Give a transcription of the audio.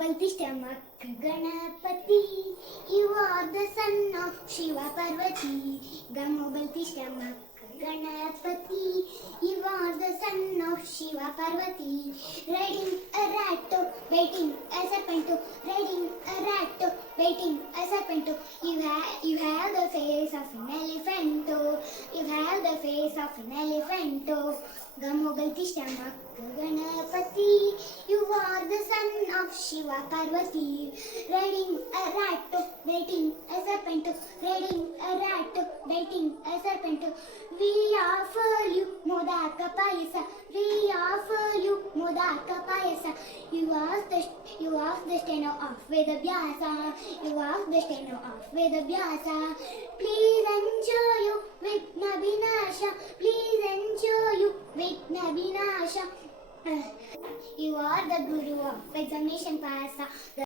Gamogaldishtamak Ganapati, you are the son of Shiva Parvati. Gamogaldishtamak Ganapati, you are the son of Shiva Parvati. Riding a rat, waiting a serpent, riding a rat, waiting a serpent. You have the face of an elephant. You have the face of an elephant. Gamogaldishtamak Ganapati, you are the son of Shiva Parvati. Riding a rat, waiting a serpent, riding a rat, waiting a serpent. We offer you Modaka Payasa, we offer you Modaka Payasa. You ask the steno of Vedavyasa, you ask the steno of Vedavyasa. Please enjoy you with Nabinasha, please enjoy you with Nabinasha. You are the guru of examination pasa.